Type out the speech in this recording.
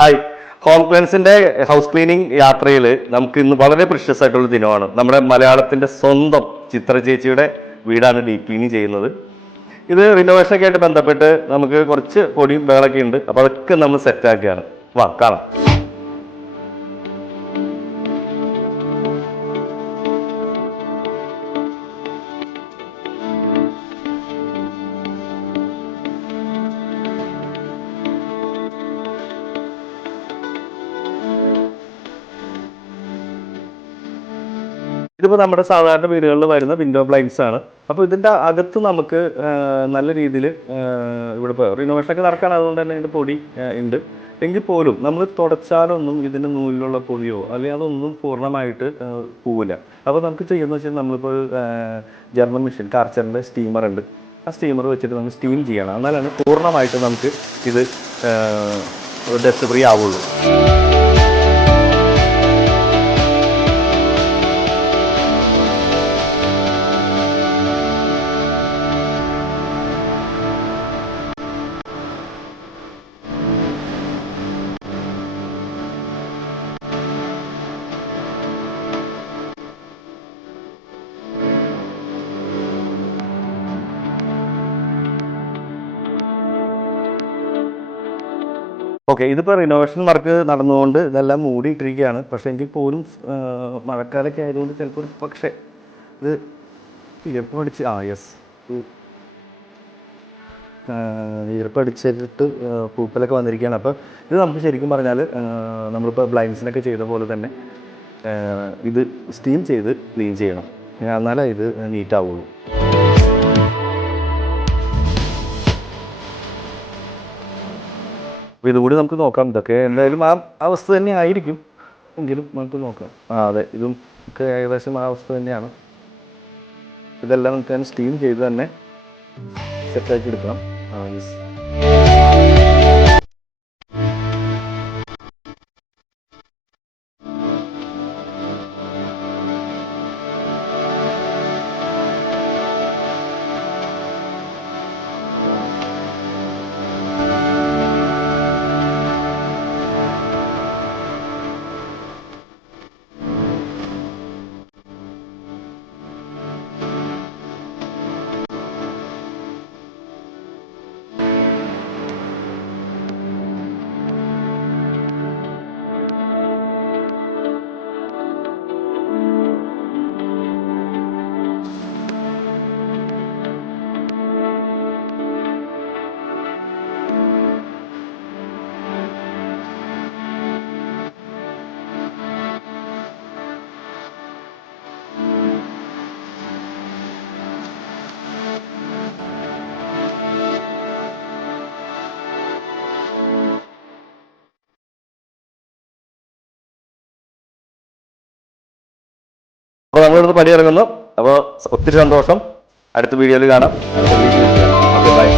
Hi. Home ക്ലീൻസിന്റെ house cleaning യാത്രയിൽ നമുക്ക് ഇന്ന് വളരെ പ്രഷ്യസ് ആയിട്ടുള്ള ദിനമാണ്. നമ്മുടെ മലയാളത്തിന്റെ സ്വന്തം ചിത്ര ചേച്ചിയുടെ വീടാണ് ഡീപ് ക്ലീനിങ് ചെയ്യുന്നത്. ഇത് റിനോവേഷനൊക്കെ ആയിട്ട് ബന്ധപ്പെട്ട് നമുക്ക് കുറച്ച് പൊടിയും ബഹളൊക്കെ ഉണ്ട്. അപ്പോൾ അതൊക്കെ നമ്മൾ സെറ്റാക്കുകയാണ്. വാ കാണാം. ഇതിപ്പോൾ നമ്മുടെ സാധാരണ വീടുകളിൽ വരുന്ന വിൻഡോ ബ്ലൈൻഡ്സ് ആണ്. അപ്പോൾ ഇതിൻ്റെ അകത്ത് നമുക്ക് നല്ല രീതിയിൽ ഇവിടെ ഇപ്പോൾ റിനോവേഷനൊക്കെ നടക്കുകയാണ്. അതുകൊണ്ട് തന്നെ ഇതിൻ്റെ പൊടി ഉണ്ട്. എങ്കിൽ പോലും നമ്മൾ തുടച്ചാലൊന്നും ഇതിൻ്റെ നൂലിലുള്ള പൊടിയോ അല്ലെങ്കിൽ അതൊന്നും പൂർണ്ണമായിട്ട് പോവില്ല. അപ്പോൾ നമുക്ക് ചെയ്യുന്നത് വെച്ചാൽ നമ്മളിപ്പോൾ ജർമ്മൻ മെഷീൻ കാർച്ചറിൻ്റെ സ്റ്റീമർ ഉണ്ട്. ആ സ്റ്റീമർ വെച്ചിട്ട് നമുക്ക് സ്റ്റീം ചെയ്യണം. എന്നാലാണ് പൂർണ്ണമായിട്ട് നമുക്ക് ഇത് ഡസ്റ്റ് ഫ്രീ ആവുള്ളൂ. ഓക്കെ, ഇതിപ്പോൾ റിനോവേഷൻ വർക്ക് നടന്നുകൊണ്ട് ഇതെല്ലാം മൂടിയിട്ടിരിക്കുകയാണ്. പക്ഷേ എങ്കിൽ പോലും മഴക്കാലമൊക്കെ ആയതുകൊണ്ട് ചിലപ്പോൾ പക്ഷേ ഇത് ഈർപ്പടിച്ച് യെസ് ഈർപ്പടിച്ചിട്ട് പൂപ്പലൊക്കെ വന്നിരിക്കുകയാണ്. അപ്പോൾ ഇത് നമുക്ക് ശരിക്കും പറഞ്ഞാൽ നമ്മളിപ്പോൾ ബ്ലൈൻഡ്സിനൊക്കെ ചെയ്ത പോലെ തന്നെ ഇത് സ്റ്റീം ചെയ്ത് ക്ലീൻ ചെയ്യണം. എന്നാലേ ഇത് നീറ്റാവുള്ളൂ. അപ്പോൾ ഇതുകൂടി നമുക്ക് നോക്കാം. ഇതൊക്കെ എന്തായാലും ആ അവസ്ഥ തന്നെ ആയിരിക്കും. എങ്കിലും നമുക്ക് നോക്കാം. അതെ, ഇതും ഒക്കെ ഏകദേശം ആ അവസ്ഥ തന്നെയാണ്. ഇതെല്ലാം നമുക്ക് തന്നെ സ്റ്റീം ചെയ്ത് തന്നെ സെറ്റാക്കി എടുക്കണം. യെസ്. അപ്പോൾ നമ്മളിവിടുന്ന് പണി ഇറങ്ങുന്നു. അപ്പോൾ ഒത്തിരി സന്തോഷം. അടുത്ത വീഡിയോയിൽ കാണാം. Okay, by.